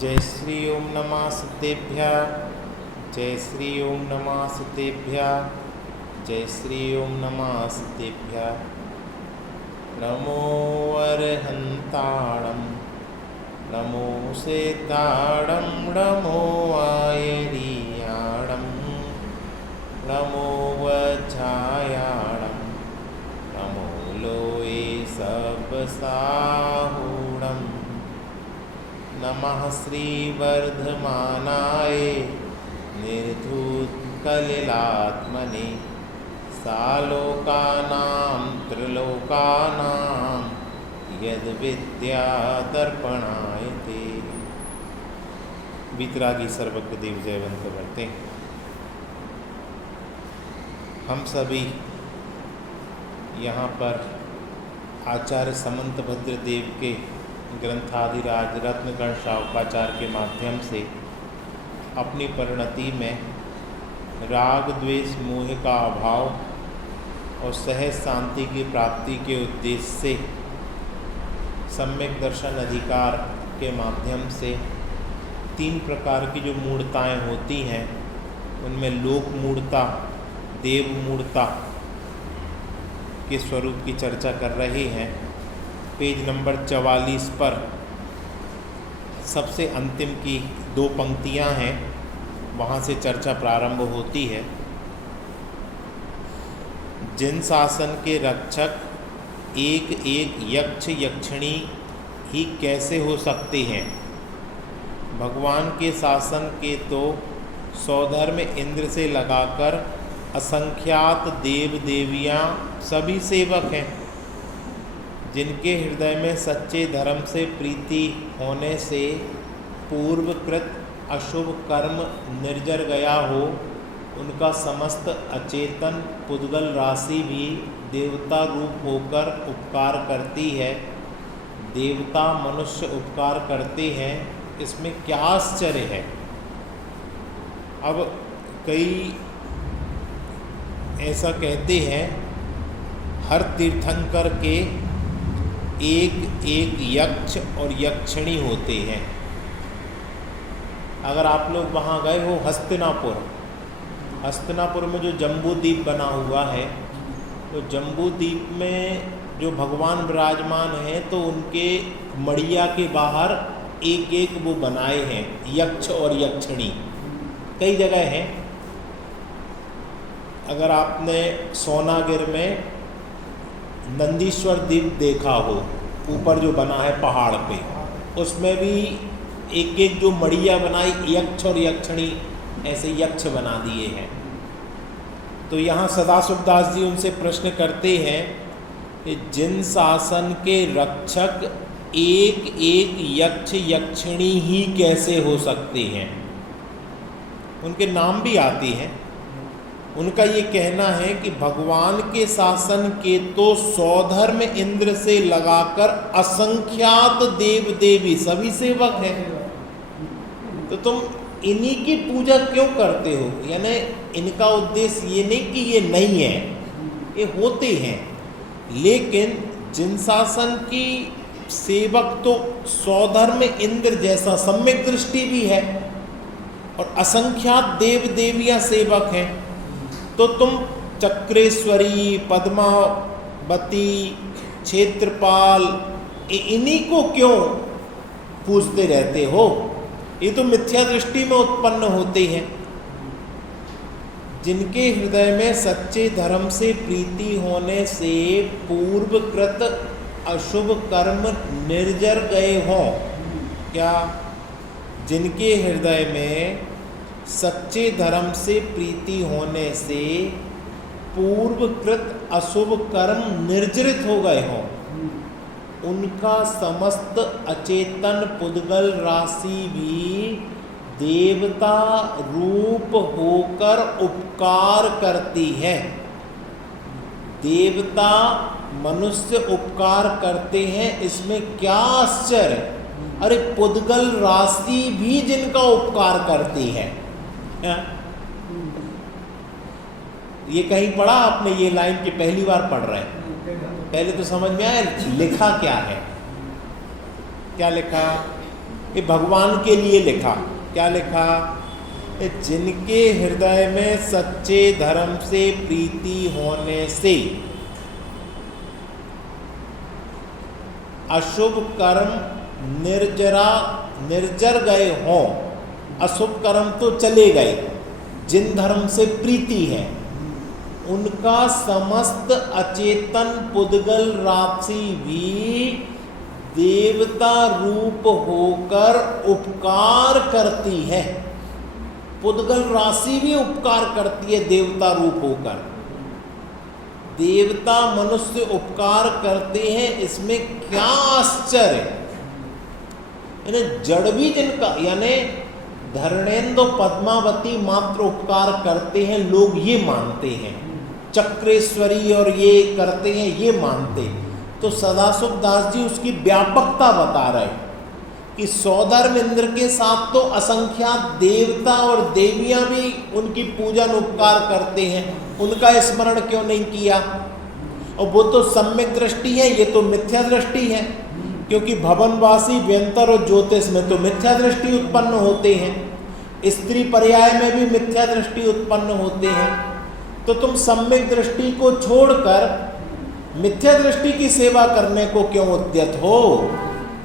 जय श्री ओम नमः सिद्धेभ्यः। जय श्री ओम नमः सिद्धेभ्यः। जय श्री ओम नमः सिद्धेभ्यः। नमो अरहन्ताणं नमो सिद्धाणं नमो आयर्याणं नमो वज्रायाणं नमो लोये सबसाहूणं नमः श्रीवर्धमानाय निर्धूतकलिलात्मने सालोकानां त्रिलोकानां यद्विद्यादर्पणायते। वितरागी सर्वज्ञ देव जयवंत करते। हम सभी यहाँ पर आचार्य समंतभद्र देव के ग्रंथाधिराज रत्नगण शावकाचार्य के माध्यम से अपनी परिणति में राग द्वेष मोह का अभाव और सहज शांति की प्राप्ति के उद्देश्य से सम्यक दर्शन अधिकार के माध्यम से 3 प्रकार की जो मूर्ताएं होती हैं उनमें लोक मूर्ता, देव मूर्ता के स्वरूप की चर्चा कर रहे हैं। पेज नंबर 44 पर सबसे अंतिम की 2 पंक्तियां हैं, वहाँ से चर्चा प्रारंभ होती है। जिन शासन के रक्षक एक एक यक्ष यक्षिणी ही कैसे हो सकते हैं? भगवान के शासन के तो सौधर्म इंद्र से लगाकर असंख्यात देव देवियाँ सभी सेवक हैं। जिनके हृदय में सच्चे धर्म से प्रीति होने से पूर्वकृत अशुभ कर्म निर्जर गया हो, उनका समस्त अचेतन पुद्गल राशि भी देवता रूप होकर उपकार करती है। देवता मनुष्य उपकार करते हैं, इसमें क्या आश्चर्य है। अब कई ऐसा कहते हैं हर तीर्थंकर के एक एक यक्ष और यक्षिणी होते हैं। अगर आप लोग वहाँ गए हो हस्तिनापुर में जो जम्बू द्वीप बना हुआ है, तो जम्बू द्वीप में जो भगवान विराजमान हैं तो उनके मड़िया के बाहर एक एक वो बनाए हैं यक्ष और यक्षिणी, कई जगह हैं। अगर आपने सोनागिर में नंदीश्वर द्वीप देखा हो, ऊपर जो बना है पहाड़ पे, उसमें भी एक एक जो मड़िया बनाई यक्ष और यक्षिणी ऐसे यक्ष बना दिए हैं। तो यहाँ सदाशिव दास जी उनसे प्रश्न करते हैं कि जिन शासन के रक्षक एक एक यक्ष यक्षिणी ही कैसे हो सकते हैं? उनके नाम भी आते हैं। उनका ये कहना है कि भगवान के शासन के तो सौधर्म इंद्र से लगाकर असंख्यात देव देवी सभी सेवक हैं, तो तुम इन्हीं की पूजा क्यों करते हो? यानी इनका उद्देश्य ये नहीं कि ये नहीं है, ये होते हैं, लेकिन जिन शासन की सेवक तो सौधर्म इंद्र जैसा सम्यक दृष्टि भी है और असंख्यात देव देवियाँ सेवक हैं, तो तुम चक्रेश्वरी, पद्मावती, क्षेत्रपाल इन्हीं को क्यों पूजते रहते हो? ये तो मिथ्या दृष्टि में उत्पन्न होते हैं। जिनके हृदय में सच्चे धर्म से प्रीति होने से पूर्वकृत अशुभ कर्म निर्जर गए हों। क्या? जिनके हृदय में सच्चे धर्म से प्रीति होने से पूर्वकृत अशुभ कर्म निर्जरित हो गए हों, उनका समस्त अचेतन पुद्गल राशि भी देवता रूप होकर उपकार करती है। देवता मनुष्य उपकार करते हैं, इसमें क्या आश्चर्य? अरे पुद्गल राशि भी जिनका उपकार करती है। ये कहीं पढ़ा आपने? ये लाइन की पहली बार पढ़ रहे हैं। पहले तो समझ में आया लिखा क्या है। क्या लिखा? ये भगवान के लिए लिखा। क्या लिखा? जिनके हृदय में सच्चे धर्म से प्रीति होने से अशुभ कर्म निर्जर गए हों, अशुभ कर्म तो चले गए, जिन धर्म से प्रीति है उनका समस्त अचेतन पुद्गल राशि भी देवता रूप होकर उपकार करती है। पुद्गल राशि भी उपकार करती है देवता रूप होकर। देवता मनुष्य उपकार करते हैं, इसमें क्या आश्चर्य है। यानी जड़ भी जिनका, यानी धरणेन्द्र पद्मावती मात्र उपकार करते हैं, लोग ये मानते हैं। चक्रेश्वरी और ये करते हैं, ये मानते। तो सदाशिव दास जी उसकी व्यापकता बता रहे कि सौधर्म इंद्र के साथ तो असंख्यात देवता और देवियां भी उनकी पूजन उपकार करते हैं, उनका स्मरण क्यों नहीं किया? और वो तो सम्यक दृष्टि है, ये तो मिथ्या दृष्टि है, क्योंकि भवनवासी व्यंतर और ज्योतिष में तो मिथ्या दृष्टि उत्पन्न होते हैं, स्त्री पर्याय में भी मिथ्या दृष्टि उत्पन्न होते हैं। तो तुम सम्यक दृष्टि को छोड़कर मिथ्या दृष्टि की सेवा करने को क्यों उद्यत हो?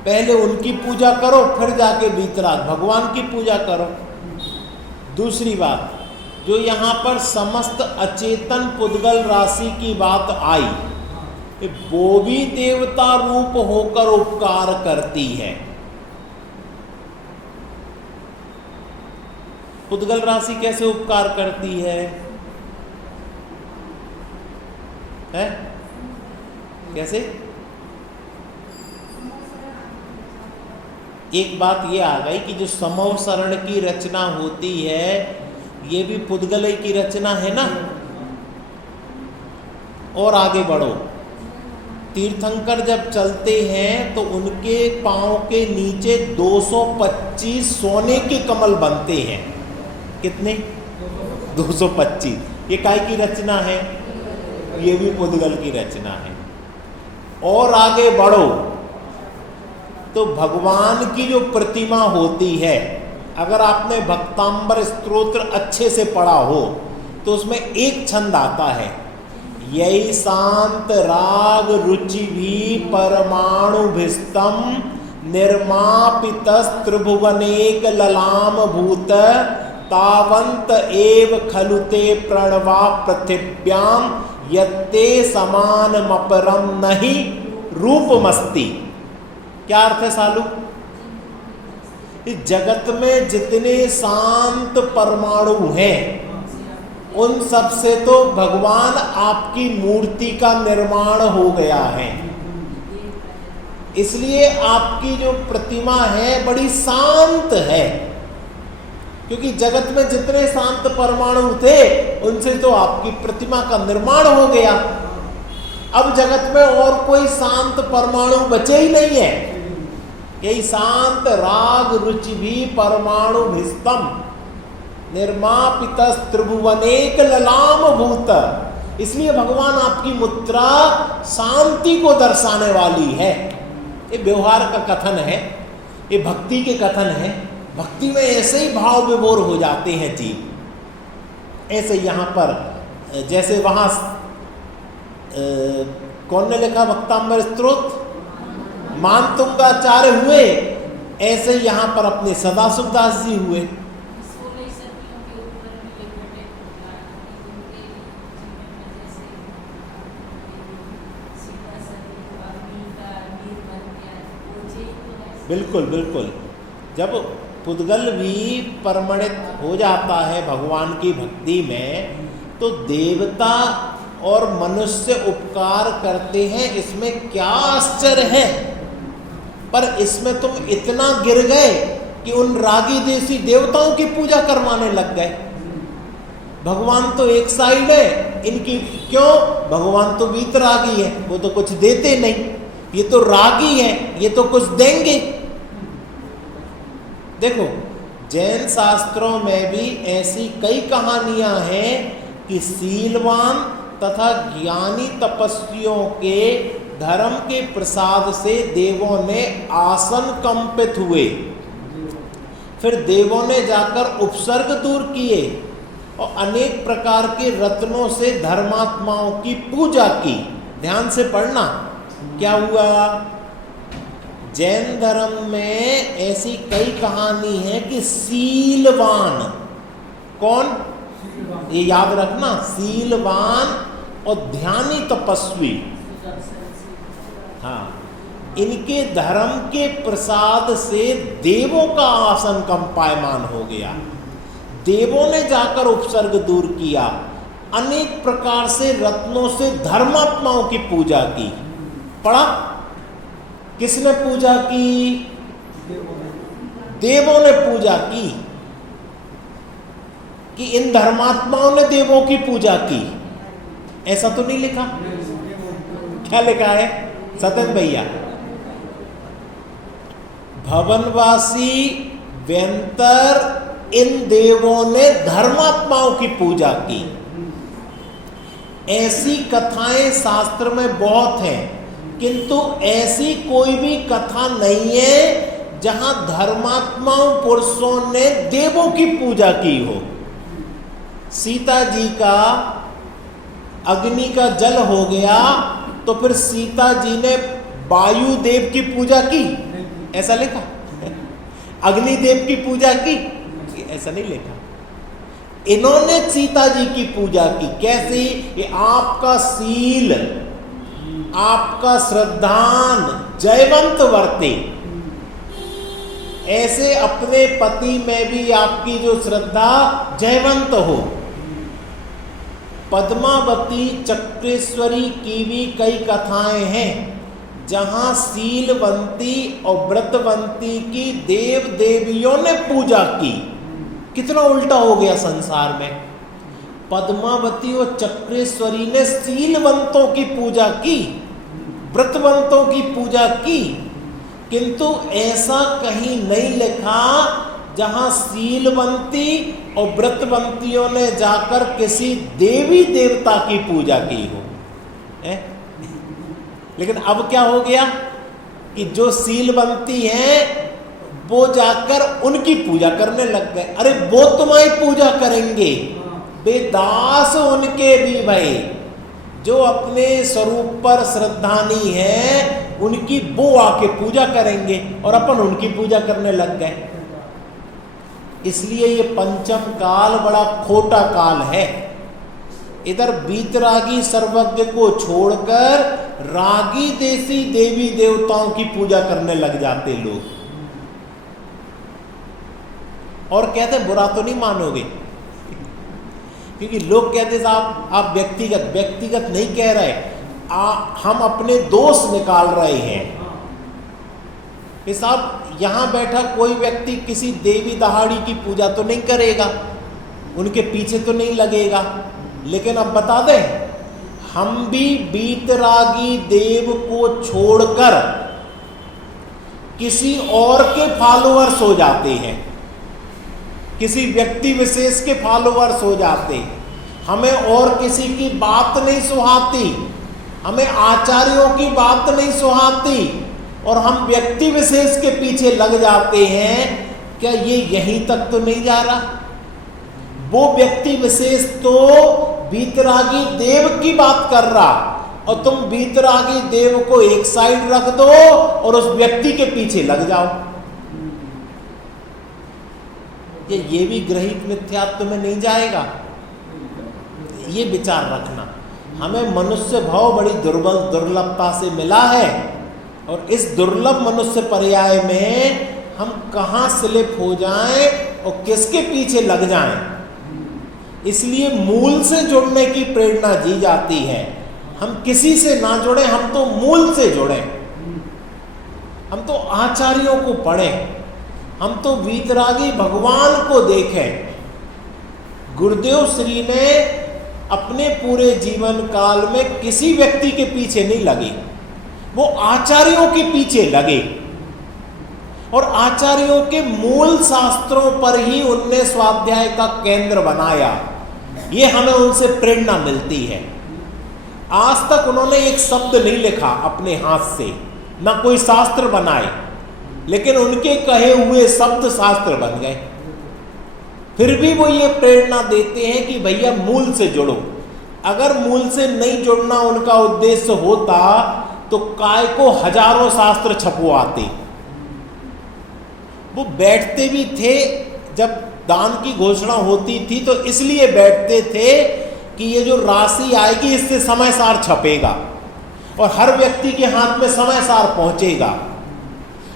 पहले उनकी पूजा करो, फिर जाके बीतराग भगवान की पूजा करो। दूसरी बात, जो यहाँ पर समस्त अचेतन पुद्गल राशि की बात आई, वो भी देवता रूप होकर उपकार करती है। पुद्गल राशि कैसे उपकार करती है? कैसे? एक बात ये आ गई कि जो समूह शरण की रचना होती है, ये भी पुद्गल की रचना है ना। और आगे बढ़ो, तीर्थंकर जब चलते हैं तो उनके पांव के नीचे 225 सोने के कमल बनते हैं। कितने? 225। ये काय की रचना है? ये भी पुद्गल की रचना है। और आगे बढ़ो तो भगवान की जो प्रतिमा होती है, अगर आपने भक्तांबर स्तोत्र अच्छे से पढ़ा हो तो उसमें एक छंद आता है, यही शांत राग रुचि भी परमाणु भिस्तम निर्मापित त्रिभुवनेक ललाम भूत तावंत एव खलुते प्रणवा पृथिव्याम यत्ते समान मपरम नहीं रूपमस्ति। क्या अर्थ है सालू? इस जगत में जितने शांत परमाणु हैं उन सब से तो भगवान आपकी मूर्ति का निर्माण हो गया है, इसलिए आपकी जो प्रतिमा है बड़ी शांत है, क्योंकि जगत में जितने शांत परमाणु थे उनसे तो आपकी प्रतिमा का निर्माण हो गया। अब जगत में और कोई शांत परमाणु बचे ही नहीं है। यही शांत राग रुचि भी परमाणु भिस्तम निर्मापित त्रिभुवनेक ललाम भूत। इसलिए भगवान आपकी मुद्रा शांति को दर्शाने वाली है। ये व्यवहार का कथन है, ये भक्ति के कथन है। भक्ति में ऐसे ही भाव विभोर हो जाते हैं जीव। ऐसे यहाँ पर जैसे वहाँ कौन ने लिखा भक्तांबर स्तोत्र? मानतुंगाचार्य हुए, ऐसे यहाँ पर अपने सदाशिव दास जी हुए। बिल्कुल बिल्कुल। जब पुद्गल भी परमणित हो जाता है भगवान की भक्ति में, तो देवता और मनुष्य उपकार करते हैं, इसमें क्या आश्चर्य है। पर इसमें तुम इतना गिर गए कि उन रागी देसी देवताओं की पूजा करवाने लग गए। भगवान तो एक साइड है, इनकी क्यों? भगवान तो वीतरागी है, वो तो कुछ देते नहीं। ये तो रागी है, ये तो कुछ देंगे। देखो, जैन शास्त्रों में भी ऐसी कई कहानियां हैं कि शीलवान तथा ज्ञानी तपस्वियों के धर्म के प्रसाद से देवों ने आसन कंपित हुए। फिर देवों ने जाकर उपसर्ग दूर किए और अनेक प्रकार के रत्नों से धर्मात्माओं की पूजा की। ध्यान से पढ़ना, क्या हुआ? जैन धर्म में ऐसी कई कहानी है कि सीलवान, कौन? ये याद रखना, सीलवान और ध्यानी तपस्वी, हाँ, इनके धर्म के प्रसाद से देवों का आसन कंपायमान हो गया। देवों ने जाकर उपसर्ग दूर किया, अनेक प्रकार से रत्नों से धर्मात्माओं की पूजा की। पढ़ा? किसने पूजा की? देवों ने पूजा की कि इन धर्मात्माओं ने देवों की पूजा की। ऐसा तो नहीं लिखा? क्या लिखा है सतन भैया? भवनवासी व्यंतर इन देवों ने धर्मात्माओं की पूजा की। ऐसी कथाएं शास्त्र में बहुत हैं, किंतु ऐसी कोई भी कथा नहीं है जहां धर्मात्माओं पुरुषों ने देवों की पूजा की हो। सीता जी का अग्नि का जल हो गया तो फिर सीता जी ने वायु देव की पूजा की, ऐसा लिखा? अग्निदेव की पूजा की, ऐसा नहीं लिखा। इन्होंने सीता जी की पूजा की। कैसी? ये आपका सील, आपका श्रद्धान जयवंत वर्ते। ऐसे अपने पति में भी आपकी जो श्रद्धा जयवंत हो। पद्मावती, चक्रेश्वरी की भी कई कथाएं हैं जहां सीलवंती और व्रतवंती की देव देवियों ने पूजा की। कितना उल्टा हो गया संसार में। पद्मावती और चक्रेश्वरी ने सीलवंतों की पूजा की, व्रतवंतों की पूजा की, किंतु ऐसा कहीं नहीं लिखा जहां सीलवंती और व्रतवंतियों ने जाकर किसी देवी देवता की पूजा की हो। लेकिन अब क्या हो गया कि जो सीलवंती हैं वो जाकर उनकी पूजा करने लग गए। अरे वो तुम्हारी पूजा करेंगे, बेदास उनके भी भाई। जो अपने स्वरूप पर श्रद्धानी है उनकी वो आके पूजा करेंगे और अपन उनकी पूजा करने लग गए। इसलिए ये पंचम काल बड़ा खोटा काल है। इधर बीतरागी सर्वज्ञ को छोड़कर रागी देसी देवी देवताओं की पूजा करने लग जाते लोग, और कहते बुरा तो नहीं मानोगे, क्योंकि लोग कहते साहब आप व्यक्तिगत नहीं कह रहे, हम अपने दोष निकाल रहे हैं। साहब यहाँ बैठा कोई व्यक्ति किसी देवी दहाड़ी की पूजा तो नहीं करेगा, उनके पीछे तो नहीं लगेगा, लेकिन अब बता दें हम भी बीतरागी देव को छोड़कर किसी और के फॉलोअर्स हो जाते हैं, किसी व्यक्ति विशेष के फॉलोअर्स हो जाते। हमें और किसी की बात नहीं सुहाती, हमें आचार्यों की बात नहीं सुहाती और हम व्यक्ति विशेष के पीछे लग जाते हैं। क्या ये यहीं तक तो नहीं जा रहा? वो व्यक्ति विशेष तो बीतरागी देव की बात कर रहा और तुम बीतरागी देव को एक साइड रख दो और उस व्यक्ति के पीछे लग जाओ। ये भी ग्रहित मिथ्यात्व में नहीं जाएगा? ये विचार रखना। हमें मनुष्य भाव बड़ी दुर्लभता से मिला है और इस दुर्लभ मनुष्य पर्याय में हम कहाँ स्लिप हो जाएं और किसके पीछे लग जाएं। इसलिए मूल से जुड़ने की प्रेरणा दी जाती है। हम किसी से ना जुड़े, हम तो मूल से जुड़े, हम तो आचार्यों को पढ़ें, हम तो वीतरागी भगवान को देखें। गुरुदेव श्री ने अपने पूरे जीवन काल में किसी व्यक्ति के पीछे नहीं लगे, वो आचार्यों के पीछे लगे और आचार्यों के मूल शास्त्रों पर ही उनने स्वाध्याय का केंद्र बनाया। ये हमें उनसे प्रेरणा मिलती है। आज तक उन्होंने एक शब्द नहीं लिखा अपने हाथ से, ना कोई शास्त्र बनाए, लेकिन उनके कहे हुए शब्द शास्त्र बन गए। फिर भी वो ये प्रेरणा देते हैं कि भैया मूल से जुड़ो। अगर मूल से नहीं जुड़ना उनका उद्देश्य होता तो काय को हजारों शास्त्र छपवाते। वो बैठते भी थे, जब दान की घोषणा होती थी तो इसलिए बैठते थे कि ये जो राशि आएगी इससे समय सार छपेगा और हर व्यक्ति के हाथ में समय सार पहुंचेगा,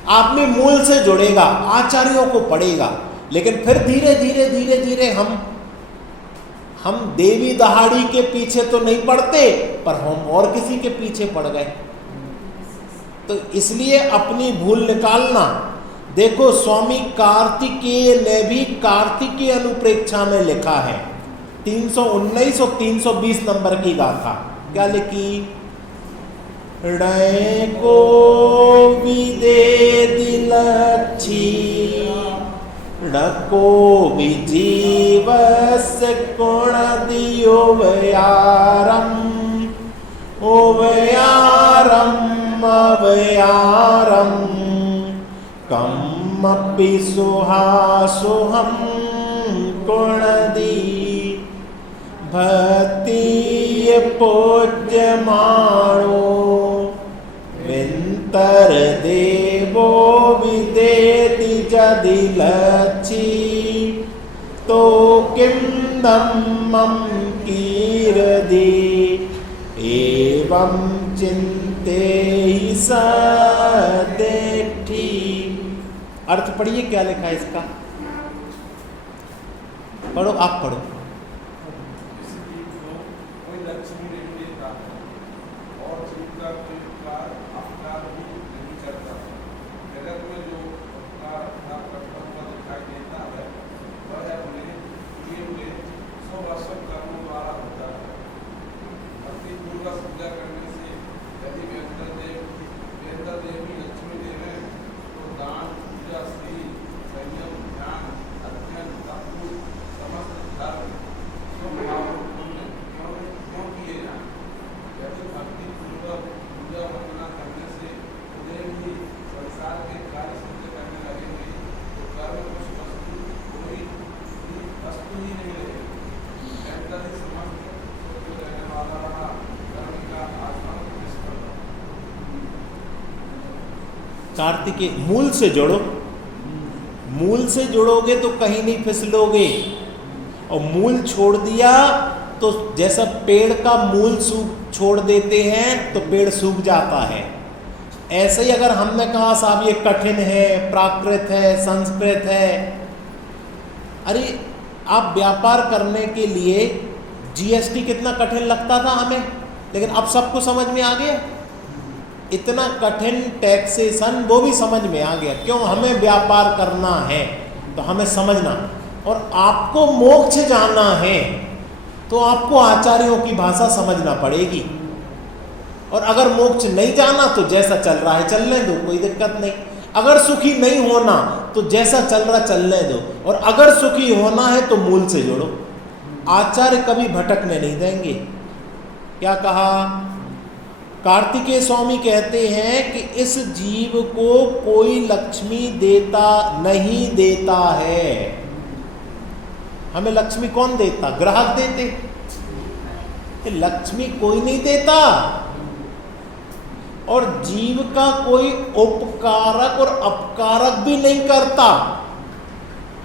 आदमी मूल से जुड़ेगा, आचार्यों को पढ़ेगा। लेकिन फिर धीरे धीरे धीरे धीरे हम देवी दहाड़ी के पीछे तो नहीं पड़ते, पर हम और किसी के पीछे पड़ गए। तो इसलिए अपनी भूल निकालना। देखो स्वामी कार्तिकेय ने भी कार्तिकीय अनुप्रेक्षा में लिखा है 319 और 320 नंबर की गाथा। क्या लिखी? णय को विदे दिलक्षी नको विजीवस्य गुण दियो वयारम ओवयारम अवयारम कमपि सुहासुहम गुणदी भक्ति पूज्यमाणो विंतर देवो विदेति जदि लक्षी तो किं धम्मं कीर्ति एवं चिंतेहि सदेठी। अर्थ पढ़िए क्या लिखा है इसका, पढ़ो, आप पढ़ो। कार्तिकेय मूल से जोड़ो, मूल से जुड़ोगे तो कहीं नहीं फिसलोगे। और मूल छोड़ दिया तो जैसा पेड़ का मूल सूख छोड़ देते हैं तो पेड़ सूख जाता है, ऐसे ही अगर हमने कहा साहब ये कठिन है, प्राकृत है, संस्कृत है। अरे आप व्यापार करने के लिए जीएसटी कितना कठिन लगता था हमें, लेकिन अब सबको समझ में आ गया। इतना कठिन टैक्सेशन वो भी समझ में आ गया। क्यों? हमें व्यापार करना है तो हमें समझना। और आपको मोक्ष जाना है तो आपको आचार्यों की भाषा समझना पड़ेगी। और अगर मोक्ष नहीं जाना तो जैसा चल रहा है चलने दो, कोई दिक्कत नहीं। अगर सुखी नहीं होना तो जैसा चल रहा चलने दो, और अगर सुखी होना है तो मूल से जोड़ो। आचार्य कभी भटकने नहीं देंगे। क्या कहा? कार्तिकेय स्वामी कहते हैं कि इस जीव को कोई लक्ष्मी देता नहीं देता है। हमें लक्ष्मी कौन देता? ग्राहक देते। लक्ष्मी कोई नहीं देता। और जीव का कोई उपकारक और अपकारक भी नहीं करता।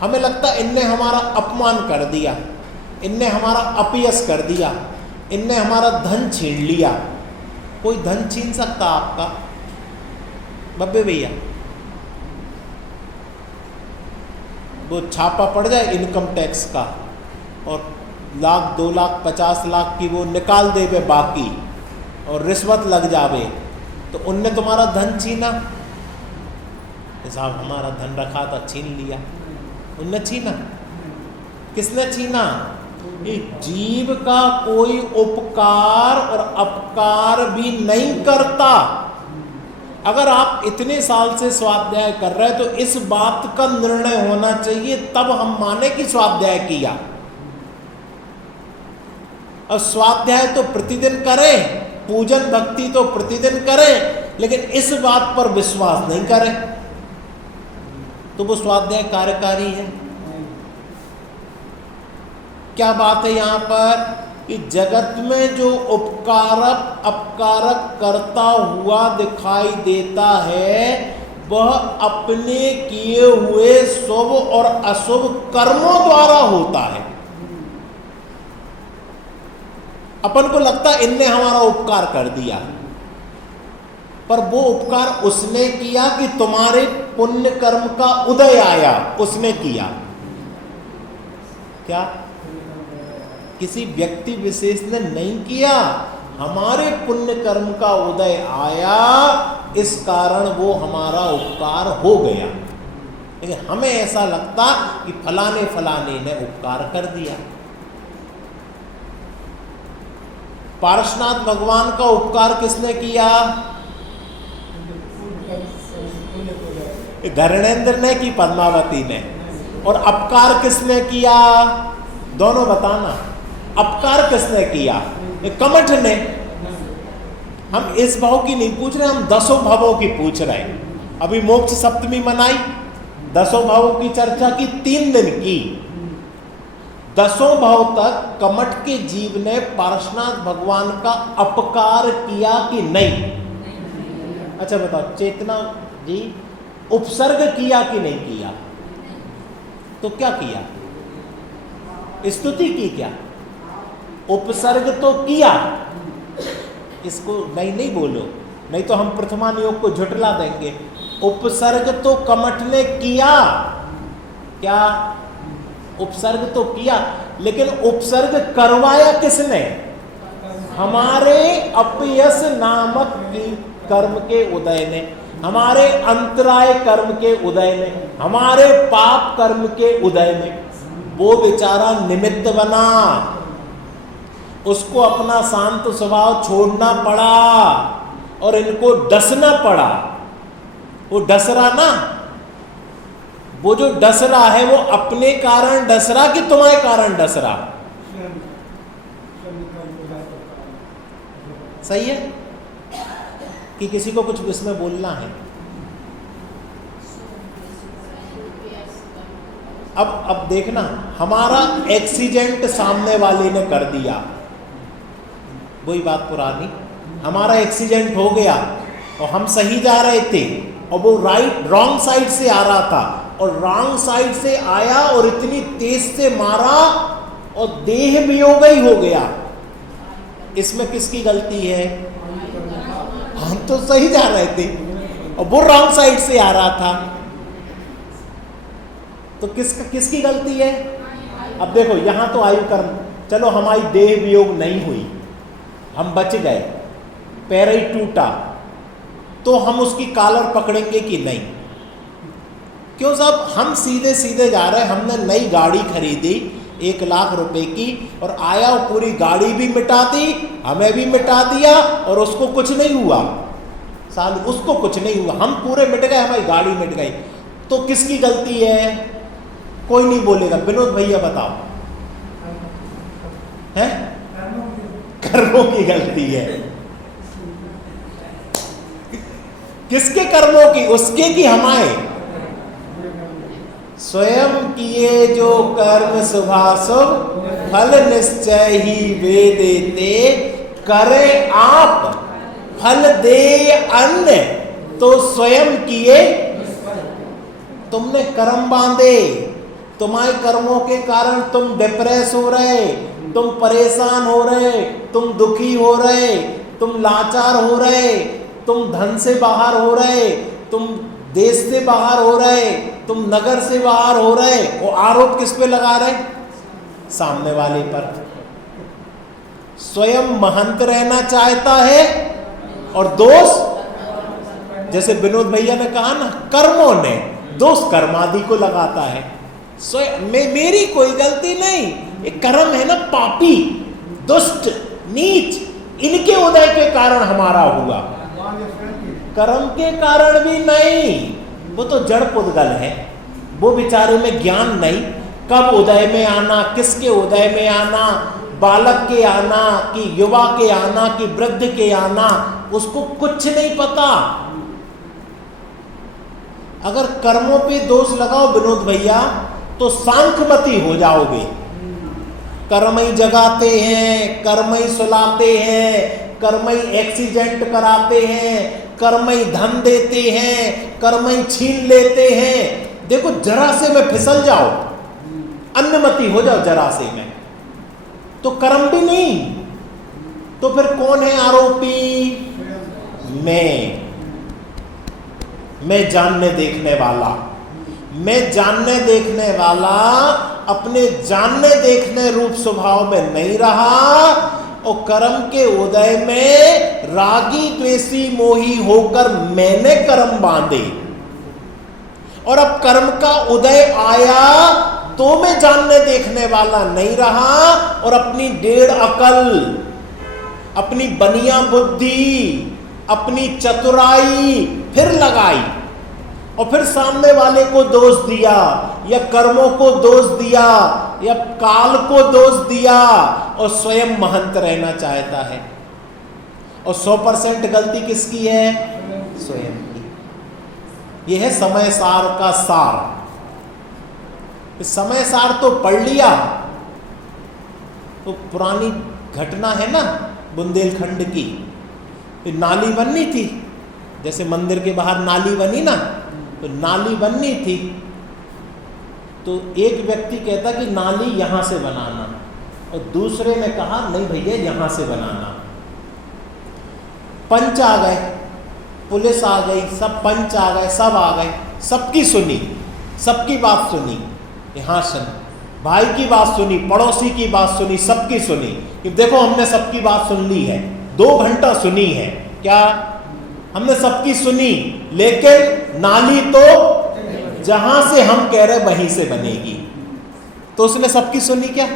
हमें लगता इनने हमारा अपमान कर दिया, इनने हमारा अपयश कर दिया, इनने हमारा धन छीन लिया। कोई धन छीन सकता आपका? बब्बे भैया, वो छापा पड़ जाए इनकम टैक्स का और 1 लाख 2 लाख 50 लाख की वो निकाल देवे बाकी, और रिश्वत लग जावे, तो उनने तुम्हारा धन छीना। साहब हमारा धन रखा था, छीन लिया। उनने छीना? किसने छीना? जीव का कोई उपकार और अपकार भी नहीं करता। अगर आप इतने साल से स्वाध्याय कर रहे हैं तो इस बात का निर्णय होना चाहिए, तब हम माने कि स्वाध्याय किया। और स्वाध्याय तो प्रतिदिन करें, पूजन भक्ति तो प्रतिदिन करें, लेकिन इस बात पर विश्वास नहीं करें। तो वो स्वाध्याय कार्यकारी है। क्या बात है यहाँ पर कि जगत में जो उपकारक अपकारक करता हुआ दिखाई देता है वह अपने किए हुए शुभ और अशुभ कर्मों द्वारा होता है। अपन को लगता है इनने हमारा उपकार कर दिया, पर वो उपकार उसने किया कि तुम्हारे पुण्य कर्म का उदय आया, उसने किया। क्या किसी व्यक्ति विशेष ने नहीं किया, हमारे पुण्य कर्म का उदय आया, इस कारण वो हमारा उपकार हो गया। लेकिन हमें ऐसा लगता कि फलाने फलाने ने उपकार कर दिया। पार्श्वनाथ भगवान का उपकार किसने किया? धरणेंद्र ने कि पद्मावती ने? और अपकार किसने किया? दोनों बताना। अपकार किसने किया? कमठ ने। हम इस भाव की नहीं पूछ रहे, हम 10 भावों की पूछ रहे हैं। अभी मोक्ष सप्तमी मनाई, 10 भावों की चर्चा की, 3 दिन की। 10 भाव तक कमठ के जीव ने पार्श्वनाथ भगवान का अपकार किया कि नहीं? अच्छा बताओ चेतना जी, उपसर्ग किया कि नहीं किया? तो क्या किया? स्तुति की क्या? उपसर्ग तो किया। इसको नहीं बोलो, नहीं तो हम प्रथमा नियोग को झुटला देंगे। उपसर्ग तो कमठ ने किया। क्या? उपसर्ग तो किया, लेकिन उपसर्ग करवाया किसने? हमारे अपयस नामक की कर्म के उदय ने, हमारे अंतराय कर्म के उदय ने, हमारे पाप कर्म के उदय में। वो बेचारा निमित्त बना, उसको अपना शांत स्वभाव छोड़ना पड़ा और इनको डसना पड़ा। वो डस रहा ना, वो जो डस रहा है वो अपने कारण डस रहा कि तुम्हारे कारण डस रहा? सही है कि किसी को कुछ इसमें बोलना है? अब देखना, हमारा एक्सीडेंट सामने वाले ने कर दिया, वही बात पुरानी। हमारा एक्सीडेंट हो गया और हम सही जा रहे थे और वो रॉन्ग साइड से आ रहा था और रॉन्ग साइड से आया और इतनी तेज से मारा और देह वियोग ही हो गया। इसमें किसकी गलती है? हम तो सही जा रहे थे और वो रॉन्ग साइड से आ रहा था, तो किसकी गलती है? अब देखो यहां तो आयु कर्म, चलो हमारी देह वियोग नहीं हुई, हम बच गए, पैर ही टूटा, तो हम उसकी कॉलर पकड़ेंगे कि नहीं? क्यों साहब, हम सीधे सीधे जा रहे हैं, हमने नई गाड़ी खरीदी 1 लाख रुपए की और आया और पूरी गाड़ी भी मिटा दी, हमें भी मिटा दिया और उसको कुछ नहीं हुआ। साल उसको कुछ नहीं हुआ, हम पूरे मिट गए, हमारी गाड़ी मिट गई। तो किसकी गलती है? कोई नहीं बोलेगा। विनोद भैया बताओ, है? कर्मों की गलती है। किसके कर्मों की? उसके कि हमारे? स्वयं किए जो कर्म शुभाशुभ फल निश्चय ही वे देते, करे आप फल दे अन्य तो स्वयं किए। तुमने कर्म बांधे, तुम्हारे कर्मों के कारण तुम डिप्रेस हो रहे, तुम परेशान हो रहे, तुम दुखी हो रहे, तुम लाचार हो रहे, तुम धन से बाहर हो रहे, तुम देश से बाहर हो रहे, तुम नगर से बाहर हो रहे। वो आरोप किस पे लगा रहे? सामने वाले पर। स्वयं महंत रहना चाहता है और दोष, जैसे विनोद भैया ने कहा ना, कर्मों ने दोष कर्मादि को लगाता है। स्वयं मेरी कोई गलती नहीं, ये कर्म है ना पापी, दुष्ट, नीच, इनके उदय के कारण हमारा हुआ। कर्म के कारण भी नहीं, वो तो जड़ पुद्गल है, वो बेचारे में ज्ञान नहीं, कब उदय में आना, किसके उदय में आना, बालक के आना कि युवा के आना कि वृद्ध के आना, उसको कुछ नहीं पता। अगर कर्मों पे दोष लगाओ विनोद भैया तो सांख्यमती हो जाओगे। कर्म ही जगाते हैं, कर्म ही सुलाते हैं, कर्म ही एक्सीडेंट कराते हैं, कर्म ही धन देते हैं, कर्म ही छीन लेते हैं। देखो जरा से में फिसल जाओ, अन्नमति हो जाओ जरा से में, तो कर्म भी नहीं, तो फिर कौन है आरोपी? मैं जानने देखने वाला। मैं जानने देखने वाला अपने जानने देखने रूप स्वभाव में नहीं रहा और कर्म के उदय में रागी द्वेषी मोही होकर मैंने कर्म बांधे, और अब कर्म का उदय आया तो मैं जानने देखने वाला नहीं रहा और अपनी डेढ़ अकल, अपनी बनिया बुद्धि, अपनी चतुराई फिर लगाई और फिर सामने वाले को दोष दिया या कर्मों को दोष दिया या काल को दोष दिया और स्वयं महंत रहना चाहता है। और 100% गलती किसकी है? स्वयं की। यह है समय सार का सार। समय सार तो पढ़ लिया, तो पुरानी घटना है ना बुंदेलखंड की, नाली बननी थी, जैसे मंदिर के बाहर नाली बनी ना, तो नाली बननी थी, तो एक व्यक्ति कहता कि नाली यहां से बनाना, और दूसरे ने कहा नहीं भैया यहां से बनाना। पंच आ गए, पुलिस आ गई, सब पंच आ गए, सब आ गए, सबकी सुनी, सबकी बात सुनी, यहाँ सुन, भाई की बात सुनी, पड़ोसी की बात सुनी, सबकी सुनी कि देखो हमने सबकी बात सुन ली है, 2 घंटा सुनी है, क्या हमने सबकी सुनी, लेकिन नाली तो जहां से हम कह रहे वहीं से बनेगी। तो उसने सबकी सुनी क्या?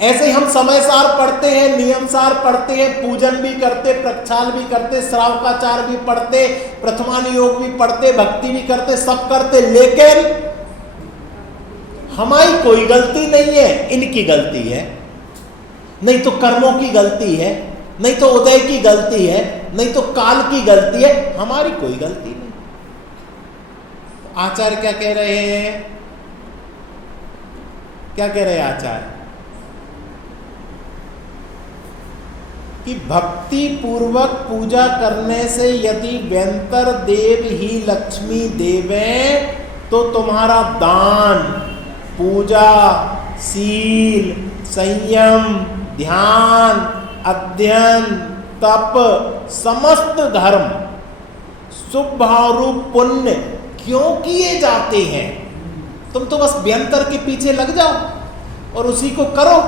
ऐसे ही हम समय सार पढ़ते हैं, नियम सार पढ़ते हैं, पूजन भी करते, प्रक्षाल भी करते, श्रावकाचार भी पढ़ते, प्रथमान योग भी पढ़ते, भक्ति भी करते, सब करते, लेकिन हमारी कोई गलती नहीं है, इनकी गलती है, नहीं तो कर्मों की गलती है, नहीं तो उदय की गलती है, नहीं तो काल की गलती है, हमारी कोई गलती नहीं। आचार्य क्या कह रहे हैं? क्या कह रहे हैं आचार्य? कि भक्ति पूर्वक पूजा करने से यदि व्यंतर देव ही लक्ष्मी देवें तो तुम्हारा दान, पूजा, शील, संयम, ध्यान, अध्ययन, तप, समस्त धर्म शुभ भाव रूप पुण्य क्यों किए जाते हैं? तुम तो बस व्यंतर के पीछे लग जाओ और उसी को करो,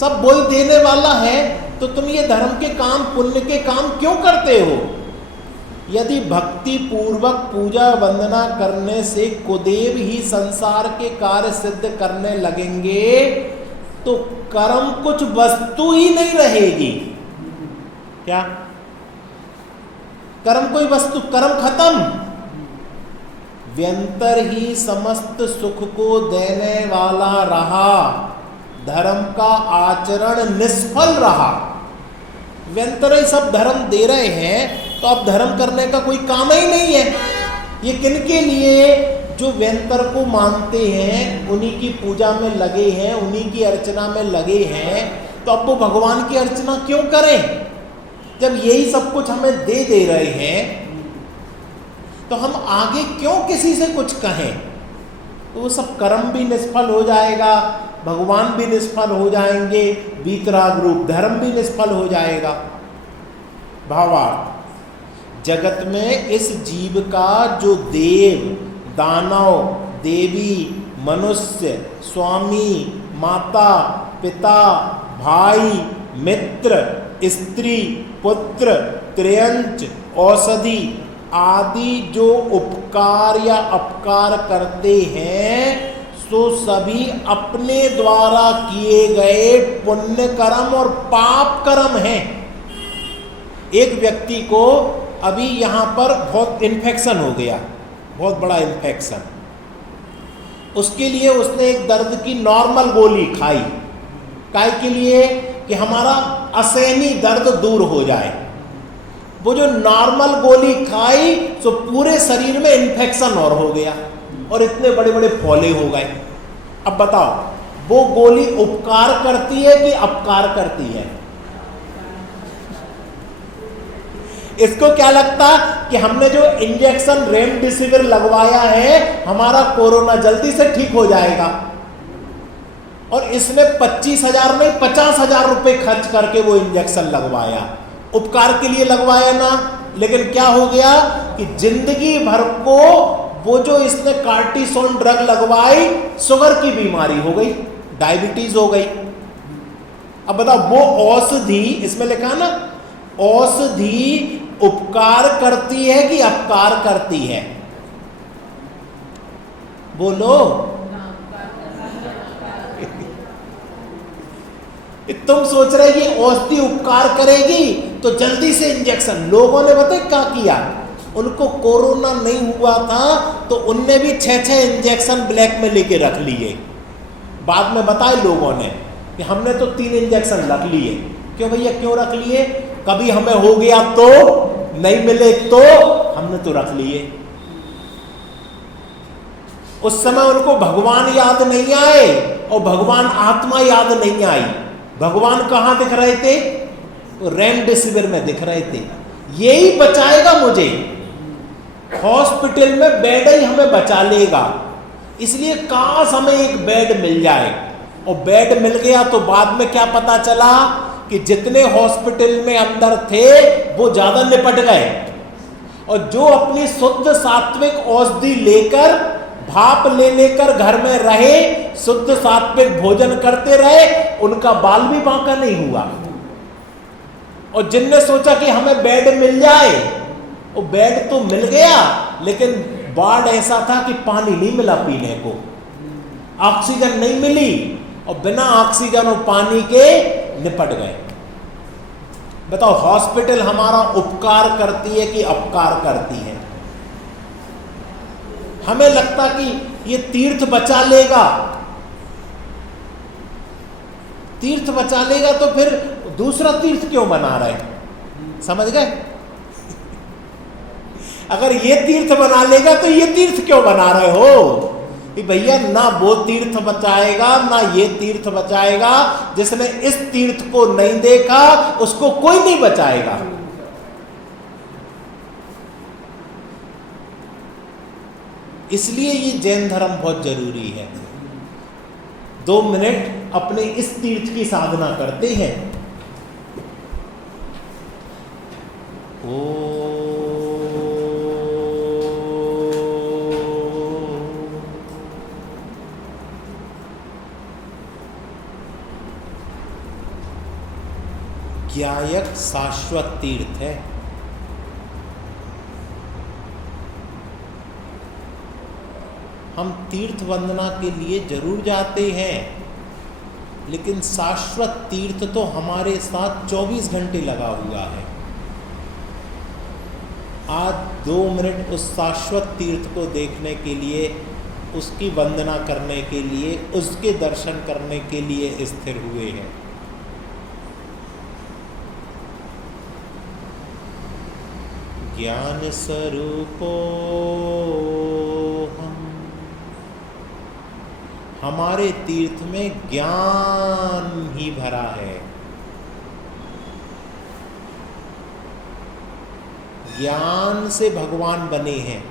सब वही देने वाला है, तो तुम ये धर्म के काम, पुण्य के काम क्यों करते हो? यदि भक्ति पूर्वक पूजा वंदना करने से कुदेव ही संसार के कार्य सिद्ध करने लगेंगे तो कर्म कुछ वस्तु ही नहीं रहेगी। क्या कर्म कोई वस्तु? कर्म खत्म। व्यंतर ही समस्त सुख को देने वाला रहा, धर्म का आचरण निष्फल रहा। व्यंतर ही सब धर्म दे रहे हैं तो अब धर्म करने का कोई काम ही नहीं है। ये किनके लिए? जो व्यंतर को मानते हैं, उन्हीं की पूजा में लगे हैं, उन्हीं की अर्चना में लगे हैं, तो अब वो भगवान की अर्चना क्यों करें? जब यही सब कुछ हमें दे रहे हैं तो हम आगे क्यों किसी से कुछ कहें? तो वो सब कर्म भी निष्फल हो जाएगा, भगवान भी निष्फल हो जाएंगे, वीतराग रूप धर्म भी निष्फल हो जाएगा। भावार्थ, जगत में इस जीव का जो देव, दानव, देवी, मनुष्य, स्वामी, माता, पिता, भाई, मित्र, स्त्री, पुत्र, त्रयंच, औषधि आदि जो उपकार या अपकार करते हैं सो सभी अपने द्वारा किए गए पुण्य कर्म और पाप कर्म हैं। एक व्यक्ति को अभी यहाँ पर बहुत इन्फेक्शन हो गया, बहुत बड़ा इन्फेक्शन, उसके लिए उसने एक दर्द की नॉर्मल गोली खाई, काय के लिए? कि हमारा असहनीय दर्द दूर हो जाए। वो जो नॉर्मल गोली खाई तो पूरे शरीर में इन्फेक्शन और हो गया और इतने बड़े बड़े फौले हो गए। अब बताओ वो गोली उपकार करती है कि अपकार करती है? इसको क्या लगता कि हमने जो इंजेक्शन रेमडेसिविर लगवाया है हमारा कोरोना जल्दी से ठीक हो जाएगा, और इसने 25,000 नहीं 50,000 रुपए खर्च करके वो इंजेक्शन लगवाया, उपकार के लिए लगवाया ना। लेकिन क्या हो गया कि जिंदगी भर को वो जो इसने कार्टिसोन ड्रग लगवाई, शुगर की बीमारी हो गई, डायबिटीज हो गई। अब बताओ वो औषधि, इसमें लिखा ना औषधि उपकार करती है कि अपकार करती है? बोलो। तुम सोच रहे कि औषधि उपकार करेगी तो जल्दी से इंजेक्शन। लोगों ने बताया क्या किया, उनको कोरोना नहीं हुआ था तो उनने भी 6-6 इंजेक्शन ब्लैक में लेके रख लिए। बाद में बताए लोगों ने कि हमने तो 3 इंजेक्शन रख लिए। क्यों भैया क्यों रख लिए? कभी हमें हो गया तो, नहीं मिले तो हमने तो रख लिए। उस समय उनको भगवान याद नहीं आए और भगवान आत्मा याद नहीं आई। भगवान कहां दिख रहे थे? रेमडेसिविर में दिख रहे थे। यही बचाएगा मुझे, हॉस्पिटल में बेड ही हमें बचा लेगा। इसलिए काश हमें एक बेड मिल जाए, और बेड मिल गया तो बाद में क्या पता चला कि जितने हॉस्पिटल में अंदर थे वो ज्यादा निपट गए, और जो अपनी शुद्ध सात्विक औषधि लेकर भाप ले लेकर घर में रहे, शुद्ध सात्विक भोजन करते रहे, उनका बाल भी बांका नहीं हुआ। और जिनने सोचा कि हमें बेड मिल जाए, वो बेड तो मिल गया लेकिन बाढ़ ऐसा था कि पानी नहीं मिला पीने को, ऑक्सीजन नहीं मिली, और बिना ऑक्सीजन और पानी के निपट गए। बताओ हॉस्पिटल हमारा उपकार करती है कि अपकार करती है? हमें लगता कि ये तीर्थ बचा लेगा, तीर्थ बचा लेगा तो फिर दूसरा तीर्थ क्यों बना रहे? समझ गए? अगर ये तीर्थ बना लेगा तो ये तीर्थ क्यों बना रहे हो? कि भैया ना वो तीर्थ बचाएगा ना ये तीर्थ बचाएगा। जिसने इस तीर्थ को नहीं देखा उसको कोई नहीं बचाएगा। इसलिए ये जैन धर्म बहुत जरूरी है। 2 मिनट अपने इस तीर्थ की साधना करते हैं। ओ ज्ञायक शाश्वत तीर्थ है। हम तीर्थ वंदना के लिए जरूर जाते हैं, लेकिन शाश्वत तीर्थ तो हमारे साथ 24 घंटे लगा हुआ है। आज 2 मिनट उस शाश्वत तीर्थ को देखने के लिए, उसकी वंदना करने के लिए, उसके दर्शन करने के लिए स्थिर हुए हैं। ज्ञान स्वरूपो हमारे तीर्थ में ज्ञान ही भरा है। ज्ञान से भगवान बने हैं,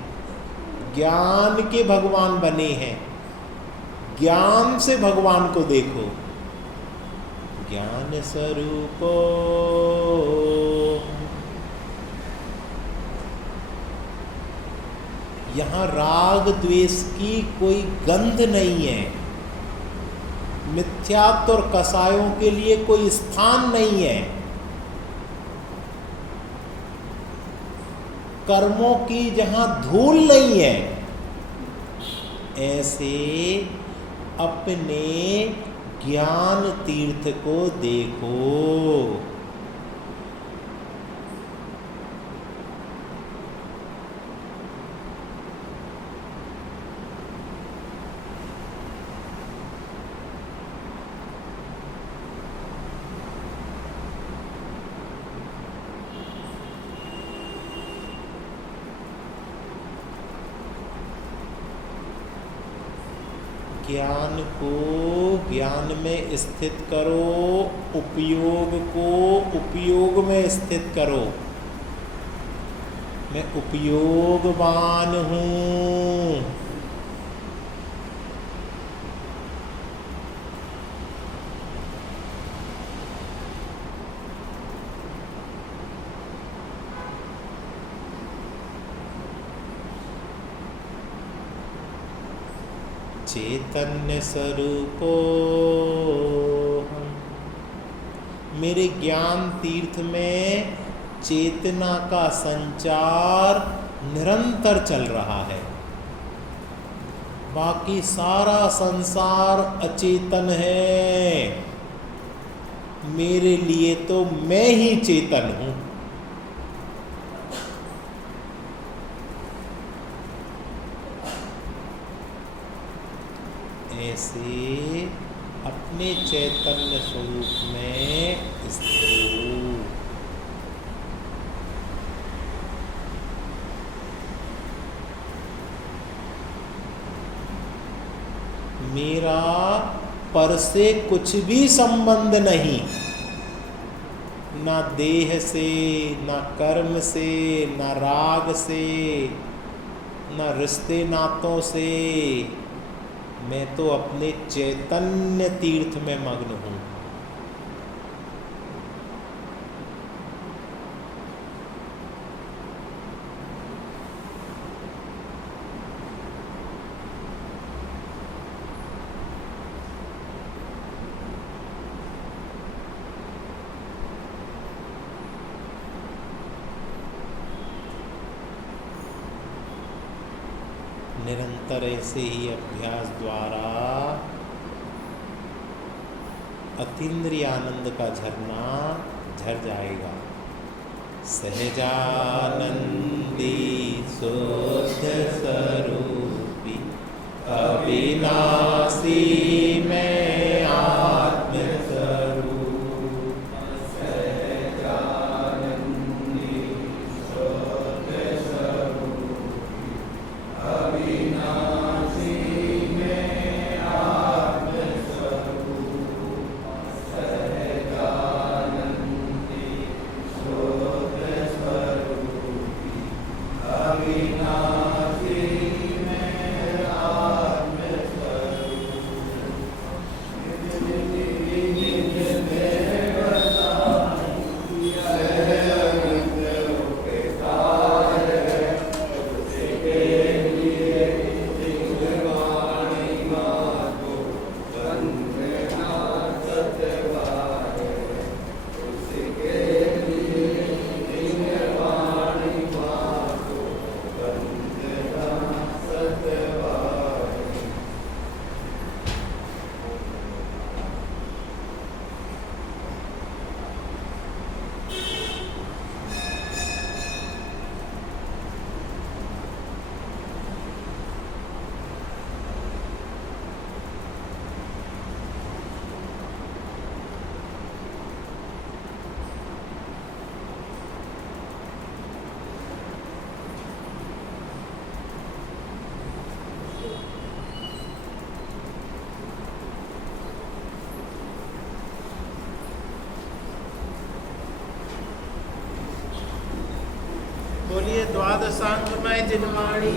ज्ञान के भगवान बने हैं। ज्ञान से भगवान को देखो। ज्ञान स्वरूपो यहाँ राग द्वेष की कोई गंध नहीं है। मिथ्यात्व और कसायों के लिए कोई स्थान नहीं है। कर्मों की जहाँ धूल नहीं है, ऐसे अपने ज्ञान तीर्थ को देखो। ज्ञान को ज्ञान में स्थित करो, उपयोग को उपयोग में स्थित करो। मैं उपयोगवान हूँ। चैतन्य स्वरूपो हम। मेरे ज्ञान तीर्थ में चेतना का संचार निरंतर चल रहा है। बाकी सारा संसार अचेतन है, मेरे लिए तो मैं ही चेतन हूँ। ऐसे अपने चैतन्य स्वरूप में स्थिर हो। मेरा पर से कुछ भी संबंध नहीं, ना देह से, ना कर्म से, ना राग से, ना रिश्ते नातों से। मैं तो अपने चैतन्य तीर्थ में मग्न हूँ। निरंतर ऐसे ही अभ्यास द्वारा अतीन्द्रिय आनंद का झरना झर जाएगा। सहजानंदी शुद्ध स्वरूपी अविनाशी मैं आत्म स्वरूप। सहजानंदी शुद्ध स्वरूपी अविनाशी मैं आत्म स्वरूप। सहजानंदी शुद्ध स्वरूपी अविनाशी मैं आत्म बोलिए द्वादशांगमय जिनवाणी।